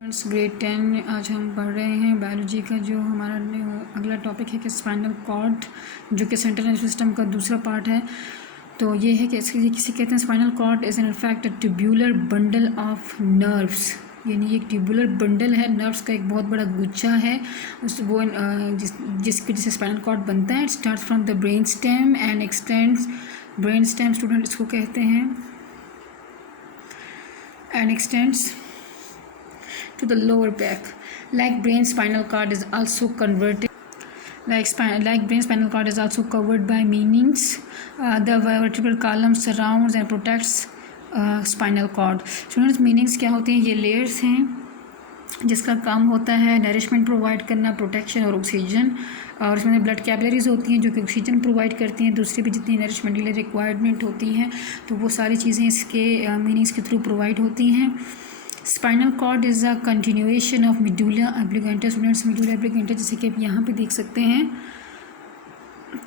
Friends grade 10 आज हम पढ़ रहे हैं बायोलॉजी का। जो हमारा अगला टॉपिक है कि स्पाइनल कॉर्ड, जो कि सेंट्रल नर्वस सिस्टम का दूसरा पार्ट है। तो ये है कि इसके किसी कहते हैं spinal cord is in fact a tubular bundle of nerves, यानी एक ट्यूबुलर बंडल है, नर्व्स का एक बहुत बड़ा गुच्छा है। उस वो जिसकी वजह से स्पाइनल कॉर्ड बनता है। It starts from the brain stem and x tends, brain stem student इसको कहते हैं, and x tends to the lower back. Like brain, spinal cord is also converted. Like brain, spinal cord is also covered by meanings. The vertebral column surrounds and protects spinal cord. Students, meanings क्या होते हैं? ये layers हैं जिसका काम होता है nourishment provide करना, प्रोटेक्शन और ऑक्सीजन। और इसमें ब्लड कैपिलरीज होती हैं जो कि ऑक्सीजन प्रोवाइड करती हैं, दूसरी भी जितनी नरिशमेंट के लिए रिक्वायरमेंट होती हैं, तो वो सारी चीज़ें इसके मीनिंग्स के थ्रू प्रोवाइड होती हैं। Spinal cord is a continuation of medulla oblongata. Students, medulla oblongata जैसे कि आप यहाँ पे देख सकते हैं,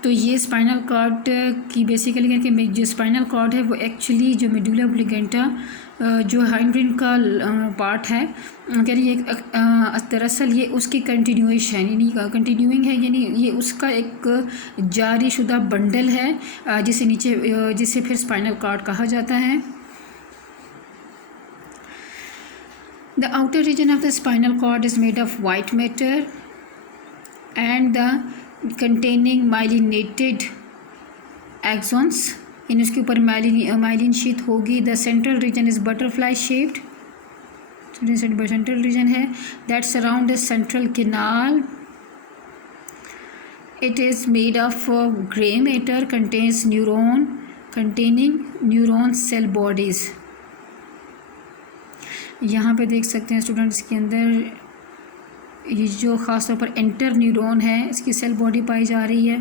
तो ये स्पाइनल कॉर्ड की बेसिकली कि जो स्पाइनल कॉर्ड है वो एक्चुअली जो मेडुला ऑब्लिगेंटा जो हाइंड ब्रेन का पार्ट है, कह रही है दरअसल ये उसकी कंटिन्यूएशन यानी कंटिन्यूइंग है, यानी ये उसका एक जारी शुदा बंडल है जिसे फिर स्पाइनल कॉर्ड कहा जाता है। The outer region of the spinal cord is made of white matter and the containing myelinated axons. इन उसके ऊपर माइलिन शीट होगी। The central region is butterfly shaped. Central region है that surround the central canal. It is made of gray matter, contains containing neuron cell bodies. यहाँ पे देख सकते हैं students के अंदर ये जो ख़ास तौर पर इंटर न्यूरॉन है, इसकी सेल बॉडी पाई जा रही है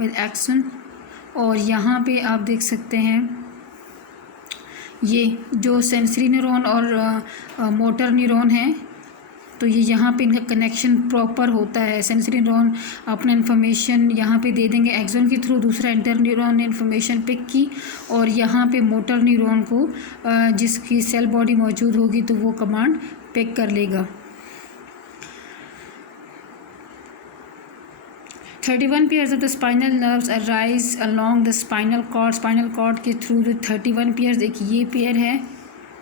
विद एक्सन। और यहाँ पे आप देख सकते हैं ये जो सेंसरी न्यूरॉन और मोटर न्यूरॉन है, तो ये यहाँ पे इनका कनेक्शन प्रॉपर होता है। सेंसरी न्यूरॉन अपना इन्फॉर्मेशन यहाँ पे दे देंगे एक्सॉन के थ्रू, दूसरा इंटर न्यूरॉन ने इन्फॉर्मेशन पिक की और यहाँ पे मोटर न्यूरॉन को जिसकी सेल बॉडी मौजूद होगी तो वो कमांड पिक कर लेगा। 31 pairs of the spinal nerves arise along the spinal cord. Spinal cord के थ्रू जो 31 पेयर्स, एक ये पेयर है,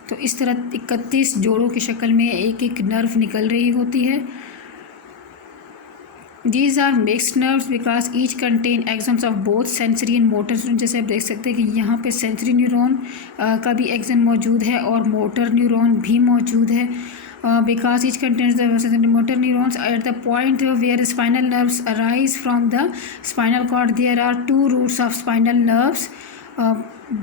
तो इस तरह 31 जोड़ों की शक्ल में एक एक नर्व निकल रही होती है। These are mixed nerves because each contain axons of both sensory and motor. जैसे आप देख सकते हैं कि यहाँ पे सेंसरी न्यूरॉन का भी एक्सन मौजूद है और मोटर न्यूरॉन भी मौजूद है। Because each contains the motor neurons at the point where spinal nerves arise from the spinal cord, there are two roots of spinal nerves.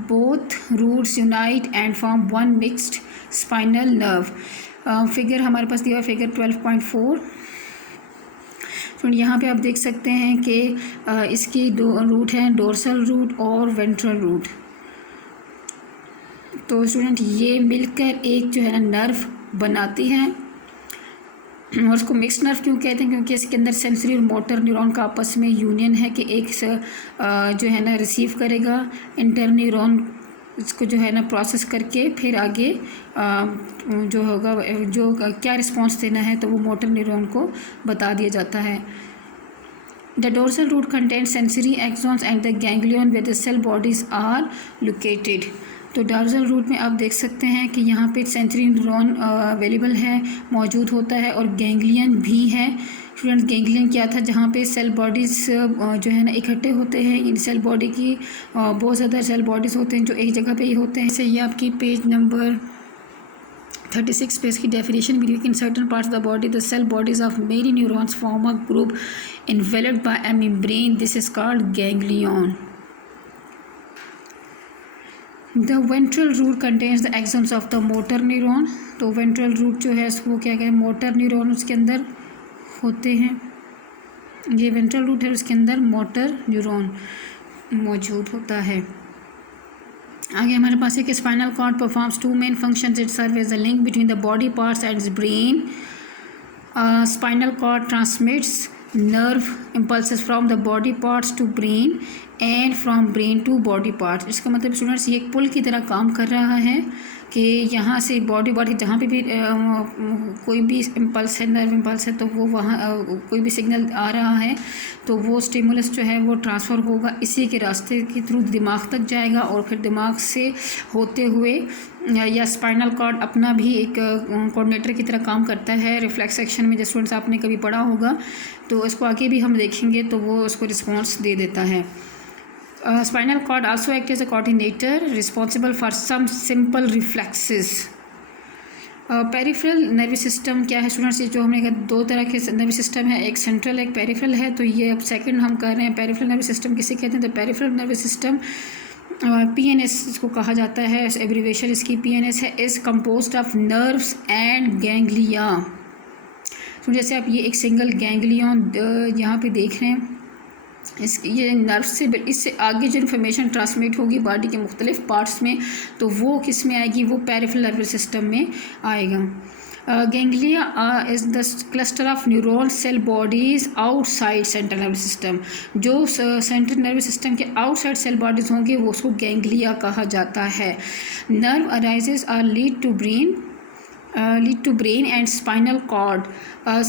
Both roots unite and form one mixed spinal nerve. Figure हमारे पास दिया है figure 12.4। तो यहाँ पे आप देख सकते हैं कि इसकी दो रूट हैं, डोर्सल रूट और वेंट्रल रूट। तो स्टूडेंट ये मिलकर एक जो है ना नर्व बनाती हैं और उसको मिक्स नर्व क्यों कहते हैं? क्योंकि इसके अंदर सेंसरी और मोटर न्यूरॉन का आपस में यूनियन है कि एक जो है ना रिसीव करेगा इंटर न्यूरॉन, इसको जो है ना प्रोसेस करके फिर आगे जो होगा जो क्या रिस्पॉन्स देना है तो वो मोटर न्यूरॉन को बता दिया जाता है। The dorsal root contains sensory axons and the ganglion where the cell bodies are located. तो डोर्सल रूट में आप देख सकते हैं कि यहाँ पे सेंसरी न्यूरॉन अवेलेबल है, मौजूद होता है और गैंग्लियन भी है। स्टूडेंट, गैंग्लियन क्या था? जहाँ पे सेल बॉडीज़ जो है ना इकट्ठे होते हैं। इन सेल बॉडी की बहुत ज़्यादा सेल बॉडीज़ होते हैं जो एक जगह पे ही होते हैं। जैसे ये आपकी पेज नंबर 36 पे इसकी डेफिनेशन भी in certain parts of the body the cell bodies of many neurons form a group enveloped by a membrane. This is called ganglion. The ventral root contains the axons of the motor neuron. तो ventral root जो है उसको क्या कहते हैं? Motor neuron उसके अंदर होते हैं। ये वेंट्रल रूट है, उसके अंदर मोटर न्यूरॉन मौजूद होता है। आगे हमारे पास है कि spinal cord performs two main functions. It serve as the link between the body parts and its brain. Spinal cord transmits nerve impulses from the body parts to brain and from brain to body parts. इसका मतलब students ये एक पुल की तरह काम कर रहा है कि यहाँ से बॉडी जहाँ पे भी कोई भी इम्पल्स है, नर्व इम्पल्स है, तो वो वहाँ कोई भी सिग्नल आ रहा है तो वो स्टिमुलस जो है वो ट्रांसफ़र होगा, इसी के रास्ते के थ्रू दिमाग तक जाएगा और फिर दिमाग से होते हुए या स्पाइनल कॉर्ड अपना भी एक कोऑर्डिनेटर की तरह काम करता है। रिफ्लेक्स एक्शन में जो स्टूडेंट्स आपने कभी पढ़ा होगा तो इसको आगे भी हम देखेंगे तो वो उसको रिस्पॉन्स दे देता है। Spinal cord also act as a coordinator responsible for some simple reflexes. Peripheral nervous system क्या है स्टूडेंट्स? ये जो हमने कहा दो तरह के नर्वस सिस्टम है, एक सेंट्रल एक पेरिफेरल है। तो ये अब सेकंड हम कर रहे हैं पेरिफेरल नर्वस सिस्टम किसे कहते हैं? तो पेरिफेरल नर्वस सिस्टम PNS इसको कहा जाता है, एब्रीविएशन इसकी PNS है, is composed of nerves and ganglia. तो जैसे आप ये एक सिंगल गैंग्लियन यहाँ पे देख रहे हैं, ये नर्व से इससे आगे जो इन्फॉर्मेशन ट्रांसमिट होगी बॉडी के मुख्तलिफ पार्ट्स में तो वो किस में आएगी? वो पेरिफेरल नर्वस सिस्टम में आएगा। Ganglia is the cluster of neuron cell bodies outside central nervous system. जो सेंट्रल नर्वस सिस्टम के आउटसाइड सेल बॉडीज़ होंगे वो उसको गैंग्लिया कहा जाता है। Nerve arises are lead to brain and spinal cord,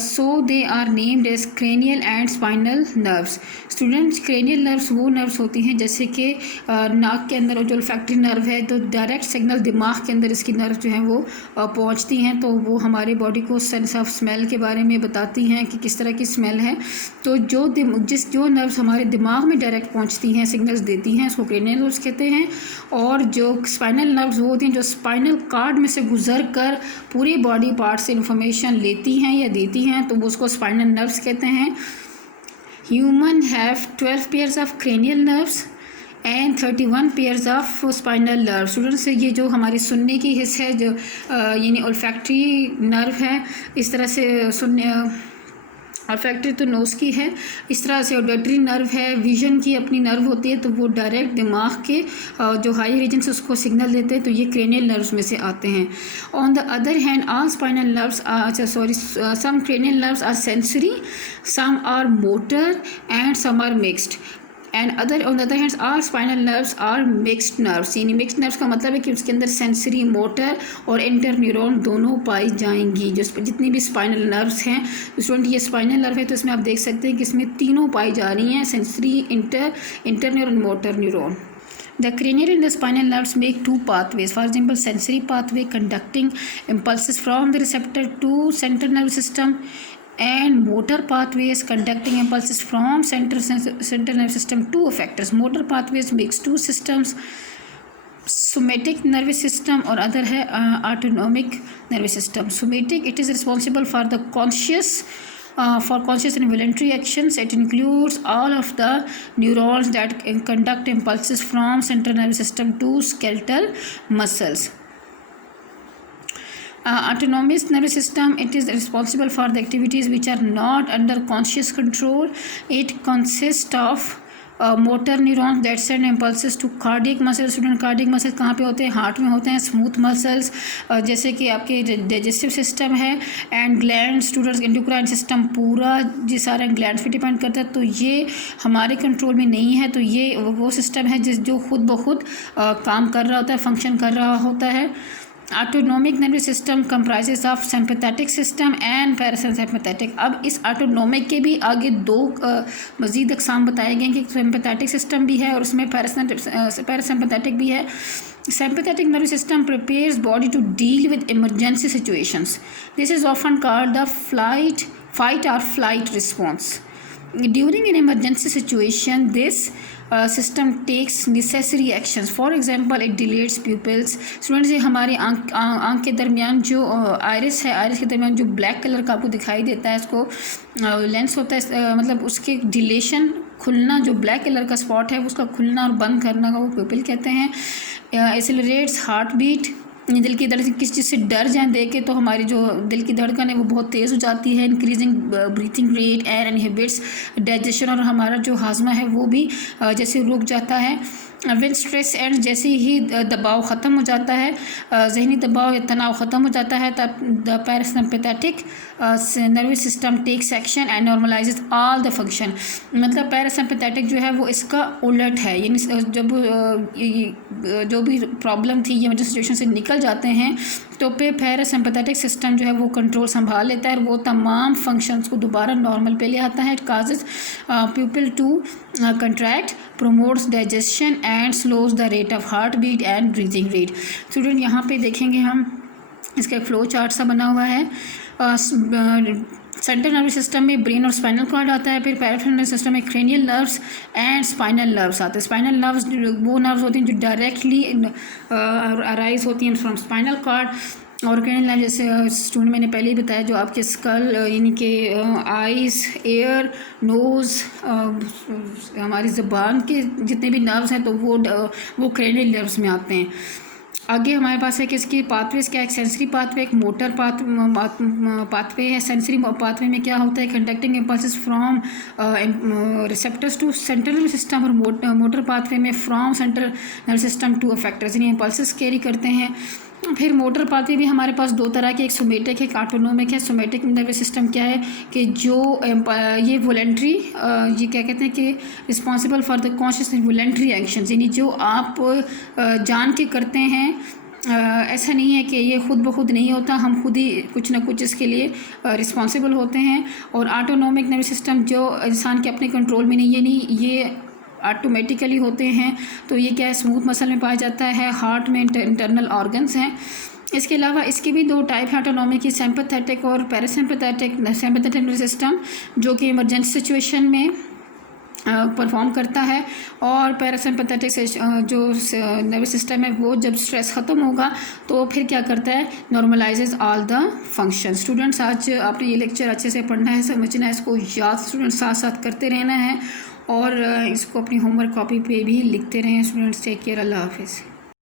so they are named as cranial and spinal nerves. Students, cranial nerves वो nerves होती हैं जैसे कि नाक के अंदर जो olfactory नर्व है तो डायरेक्ट सिग्नल दिमाग के अंदर इसकी नर्व जो है वो पहुंचती हैं, तो वो हमारे बॉडी को सेंस ऑफ स्मेल के बारे में बताती हैं कि किस तरह की स्मेल है। तो जो नर्व्स हमारे दिमाग में डायरेक्ट पहुंचती हैं, सिग्नल्स देती हैं, उसको cranial nerves कहते हैं। और जो स्पाइनल नर्व्स वो होती हैं जो स्पाइनल कार्ड में से गुजर कर पूरे बॉडी पार्ट से इंफॉर्मेशन लेती हैं या देती हैं, तो वो उसको स्पाइनल नर्व्स कहते हैं। Human have 12 pairs of cranial nerves and 31 pairs of spinal nerve. Students, ये जो हमारी सुनने की हिस्स है, जो यानी ओल्फैक्टरी नर्व है, इस तरह से सुनने ऑल्फैक्टरी तो नोज़ की है, इस तरह से ऑडिटरी नर्व है, विजन की अपनी नर्व होती है, तो वो डायरेक्ट दिमाग के जो हाई रीजन से उसको सिग्नल देते हैं, तो ये क्रेनियल नर्व्स में से आते हैं। On the other hand all spinal nerves some cranial nerves are sensory, some are motor and some are mixed and other on the other hands are spinal nerves are mixed nerves. यानी mixed nerves का मतलब है कि उसके अंदर sensory, motor और interneuron दोनों पाई जाएंगी। जो जितनी भी स्पाइनल नर्व्स हैं, स्टूडेंट ये स्पाइनल नर्व है तो इसमें आप देख सकते हैं कि इसमें तीनों पाई जा रही हैं, sensory, inter neuron, motor neuron. The cranial and the spinal nerves make two pathways. For example, sensory pathway conducting impulses from the receptor to central nervous system, and motor pathways conducting impulses from central nervous system to effectors. Motor pathways makes two systems, somatic nervous system और other है autonomic nervous system. Somatic, it is responsible for the conscious and voluntary actions. It includes all of the neurons that conduct impulses from central nervous system to skeletal muscles. Autonomous nervous system, it is responsible for the activities which are not under conscious control. It consists of motor neurons that send impulses to cardiac muscles. Student, cardiac muscles कहाँ पे होते हैं? Heart में होते हैं। Smooth muscles जैसे कि आपके डाइजेस्टिव सिस्टम है, and gland, students endocrine system पूरा जी सारा ग्लैंड्स पे डिपेंड करता है, तो ये हमारे कंट्रोल में नहीं है। तो ये वो सिस्टम है जो खुद ब खुद काम कर रहा होता है, फंक्शन कर रहा होता है। Autonomic nervous system comprises of sympathetic system and parasympathetic. अब इस ऑटोनोमिक के भी आगे दो मज़ीद अक़साम बताए गए कि सिंपैथेटिक सिस्टम भी है और उसमें पैरासिम्पैथेटिक भी है। Sympathetic nervous system prepares body to deal with emergency situations. This is often called the fight or flight response. During an emergency situation, this system takes necessary actions. For example, it dilates pupils. Students, ये हमारे आँख के दरमियान जो iris है, iris के दरमियान जो ब्लैक कलर का आपको दिखाई देता है, इसको लेंस होता है, मतलब उसके डिलेशन, खुलना, जो ब्लैक कलर का स्पॉट है उसका खुलना और बंद करना का वो प्यूपिल कहते हैं। एक्सेलरेट्स हार्ट बीट, दिल की धड़कन, किस चीज़ से डर जाए देख के तो हमारी जो दिल की धड़कन है वो बहुत तेज़ हो जाती है। Increasing breathing rate and inhibits digestion, और हमारा जो हाजमा है वो भी जैसे रुक जाता है। विन स्ट्रेस एंड जैसे ही दबाव ख़त्म हो जाता है, जहनी दबाव या तनाव ख़त्म हो जाता है, तब the parasympathetic nervous system takes action and normalises all the function. मतलब पैरासिम्पैथेटिक जो है वो इसका उलट है, यानी जब जो भी प्रॉब्लम थी ये इमरजेंसी सिचुएशन से निकल जाते हैं तो पे पैरासिम्पैथेटिक सिस्टम जो है वो कंट्रोल संभाल लेता है और वो तमाम फंक्शंस को दोबारा नॉर्मल पे ले आता है। It causes pupil to contract, promotes digestion and slows the rate of heartbeat and breathing rate। Student यहाँ पे देखेंगे हम इसका एक फ्लो चार्ट सा बना हुआ है। सेंट्रल नर्वस सिस्टम में ब्रेन और स्पाइनल कॉर्ड आता है, फिर पैराफेरल नर्वस सिस्टम में cranial nerves and spinal nerves आते हैं। स्पाइनल नर्व्स वो नर्व्स होती हैं जो डायरेक्टली अराइज होती हैं फ्रॉम स्पाइनल कॉर्ड, और क्रेनियल नर्व जैसे स्टूडेंट मैंने पहले ही बताया जो आपके स्कल यानी कि आइज़, एयर, नोज़, हमारी ज़ुबान के जितने भी नर्व्स हैं तो वो क्रेनियल नर्व्स में आते हैं। आगे हमारे पास है कि इसकी पाथवेज क्या है, एक सेंसरी पाथवे, एक मोटर पाथवे है। सेंसरी पाथवे में क्या होता है, conducting impulses from receptors to central nervous system, और मोटर पाथवे में from central nervous system to effectors, यानी इम्पल्सेस कैरी करते हैं। फिर मोटर पाथवे भी हमारे पास दो तरह के, एक सोमेटिक है, एक ऑटोनोमिक है। सोमेटिक नर्वस सिस्टम क्या है कि जो ये वॉलेंट्री, ये क्या कहते हैं कि responsible for the conscious voluntary actions, यानी जो आप जान के करते हैं, ऐसा नहीं है कि ये खुद ब खुद नहीं होता, हम खुद ही कुछ ना कुछ इसके लिए रिस्पॉन्सिबल होते हैं। और ऑटोनोमिक नर्वस सिस्टम जो इंसान के अपने कंट्रोल में नहीं, ये नहीं, ये ऑटोमेटिकली होते हैं। तो ये क्या है, स्मूथ मसल में पाया जाता है, हार्ट में इंटरनल ऑर्गन्स हैं। इसके अलावा इसकी भी दो टाइप है ऑटोनॉमिक की, सिंपैथेटिक और पैरासिम्पैथेटिक। सिंपैथेटिक नर्वस सिस्टम जो कि इमरजेंसी सिचुएशन में परफॉर्म करता है, और पैरासिम्पैथेटिक जो नर्वस सिस्टम है वो जब स्ट्रेस ख़त्म होगा तो फिर क्या करता है, नॉर्मलाइजेज ऑल द फंक्शन। स्टूडेंट्स आज आपने ये लेक्चर अच्छे से पढ़ना है, समझना है, इसको याद स्टूडेंट साथ साथ करते रहना है और इसको अपनी होमवर्क कॉपी पे भी लिखते रहें। स्टूडेंट्स टेक केयर, अल्लाह हाफिज़।